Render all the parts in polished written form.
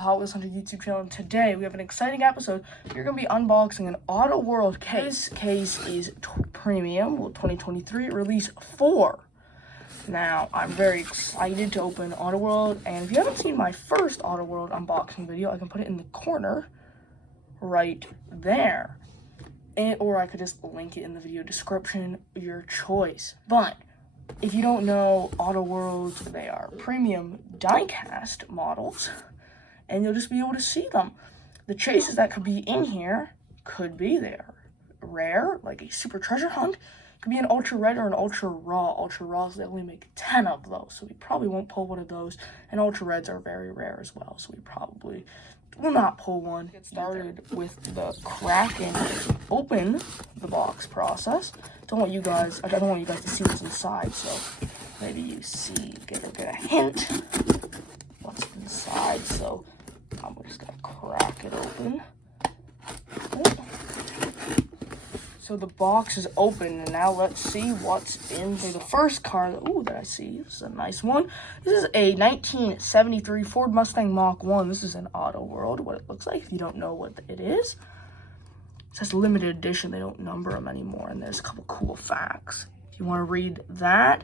the Hot Wheels Hunter YouTube channel, and today we have an exciting episode. We're going to be unboxing an Auto World case. This case is premium, 2023, release 4. Now, I'm very excited to open Auto World, and if you haven't seen my first Auto World unboxing video, I can put it in the corner right there. Or I could just link it in the video description, your choice. But if you don't know Auto World, they are premium die-cast models, and you'll just be able to see them. The chases that could be in here could be there. Rare, like a super treasure hunt, could be an ultra red or an ultra raw. Ultra raws, they only make 10 of those, so we probably won't pull one of those. And ultra reds are very rare as well, so we probably will not pull one. Get started with the crack and open the box process. I don't want you guys to see what's inside, so maybe you get a hint what's inside. So I'm just gonna crack it open. So the box is open, and now let's see what's in. So the first car that I see, this is a nice one. This is a 1973 Ford Mustang Mach 1. This is an Auto World, what it looks like, if you don't know what it is. It says limited edition, they don't number them anymore, and there's a couple cool facts. If you want to read that,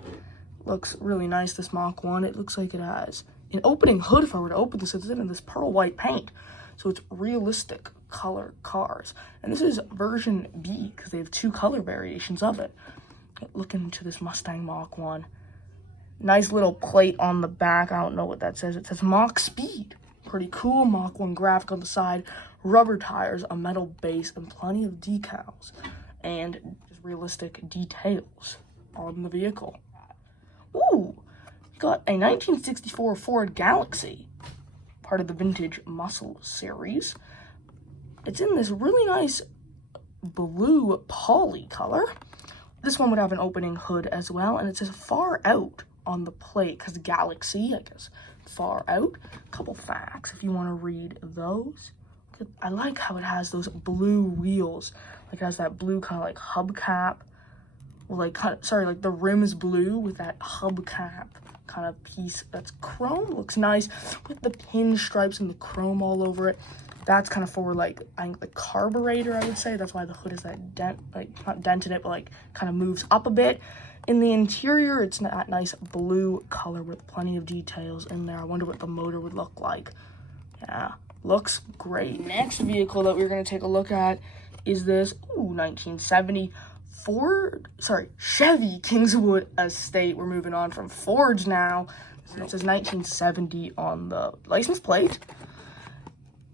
looks really nice, this Mach 1. It looks like it has an opening hood. If I were to open this, it's in this pearl white paint. So it's realistic color cars. And this is version B, because they have 2 color variations of it. Look into this Mustang Mach 1. Nice little plate on the back. I don't know what that says. It says Mach Speed. Pretty cool. Mach 1 graphic on the side. Rubber tires, a metal base, and plenty of decals. And just realistic details on the vehicle. Ooh! Got a 1964 Ford Galaxy. Part of the Vintage Muscle series. It's in this really nice blue poly color. This one would have an opening hood as well, and it says far out on the plate, because Galaxy, I guess, far out. A couple facts if you want to read those. I like how it has those blue wheels. Like it has that blue kind of like hubcap. Well, like the rim is blue with that hubcap kind of piece that's chrome. Looks nice with the pin stripes and the chrome all over it. That's kind of for like, I think, the carburetor, I would say. That's why the hood is that dent, like not dented it, but like kind of moves up a bit. In the interior, it's that nice blue color with plenty of details in there. I wonder what the motor would look like. Yeah, looks great. Next vehicle that we're going to take a look at is this 1970 Chevy Kingswood Estate. We're moving on from Fords now. So it says 1970 on the license plate.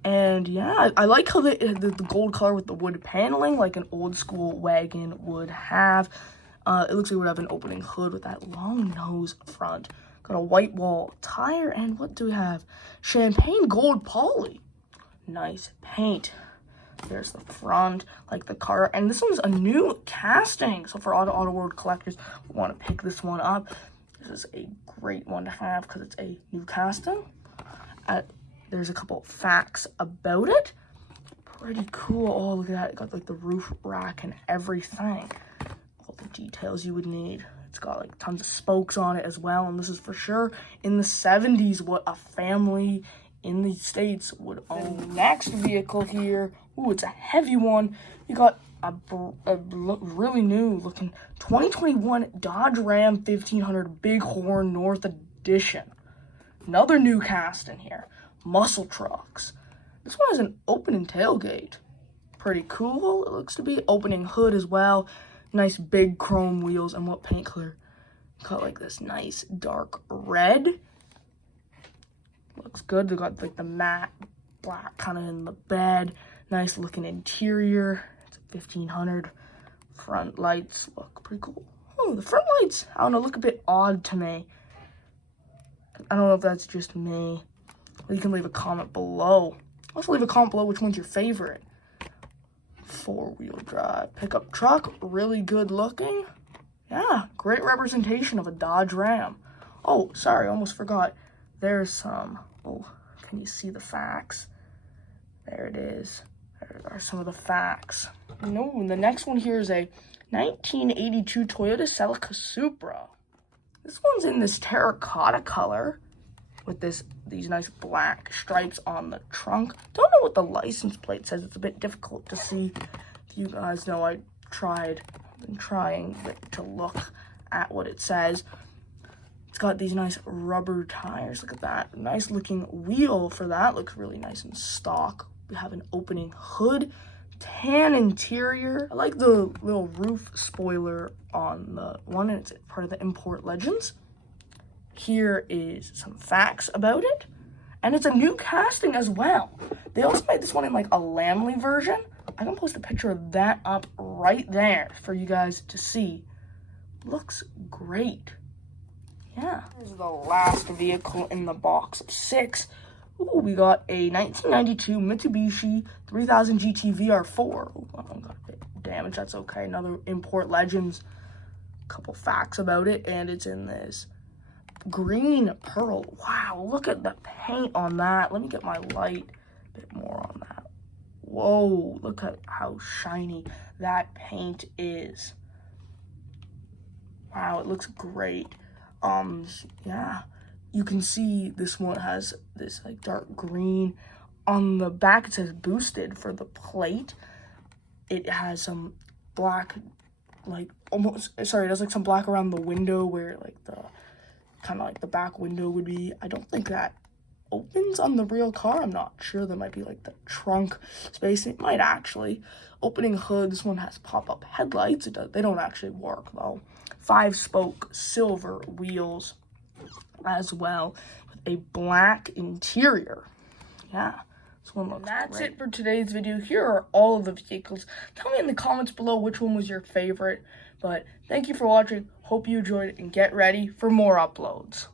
And yeah, I like how the gold color with the wood paneling, like an old school wagon would have. It looks like it would have an opening hood with that long nose front. Got a white wall tire, and what do we have? Champagne gold poly. Nice paint. There's the front, like the car, and this one's a new casting. So for Auto World collectors who want to pick this one up, this is a great one to have because it's a new casting. There's a couple facts about it. Pretty cool. Oh, look at that. It got like the roof rack and everything. All the details you would need. It's got like tons of spokes on it as well. And this is for sure in the 70s what a family in the States would own. The next vehicle here, it's a heavy one. You got a really new looking 2021 Dodge Ram 1500 Bighorn North Edition. Another new cast in here. Muscle trucks. This one has an opening tailgate. Pretty cool. It looks to be opening hood as well. Nice big chrome wheels. And what paint color? Got like this nice dark red. Looks good. They got like the matte black kind of in the bed. Nice looking interior. It's a 1500. Front lights look pretty cool. Oh, the front lights, I don't know, look a bit odd to me. I don't know if that's just me. You can leave a comment below. Also leave a comment below which one's your favorite. 4-wheel drive pickup truck, really good looking. Yeah, great representation of a Dodge Ram. Oh, sorry, almost forgot. There's some, can you see the facts? There it is. There are some of the facts. No, the next one here is a 1982 Toyota Celica Supra. This one's in this terracotta color. with these nice black stripes on the trunk. Don't know what the license plate says. It's a bit difficult to see. You guys know I've been trying to look at what it says. It's got these nice rubber tires. Look at that. Nice looking wheel for that. Looks really nice and stock. We have an opening hood. Tan interior. I like the little roof spoiler on the one, and it's part of the Import Legends. Here is some facts about it. And it's a new casting as well. They also made this one in like a Lamley version. I can post a picture of that up right there for you guys to see. Looks great. Yeah. Here's the last vehicle in the box of 6. Ooh, we got a 1992 Mitsubishi 3000 GT VR4. Ooh, I got a bit of damage. That's okay. Another Import Legends. Couple facts about it, and it's in this green pearl. Wow, look at the paint on that. Let me get my light a bit more on that. Whoa, look at how shiny that paint is. Wow, it looks great. Yeah, you can see this one has this like dark green. On the back it says boosted for the plate. It has some black, like almost, sorry, it has like some black around the window where like the kind of like the back window would be. I don't think that opens on the real car. I'm not sure. There might be like the trunk space. It might actually. Opening hood. This one has pop-up headlights. They don't actually work though. 5-spoke silver wheels as well with a black interior. Yeah, this one looks That's great. It for today's video. Here are all of the vehicles. Tell me in the comments below which one was your favorite. But thank you for watching. Hope you enjoyed it, and get ready for more uploads.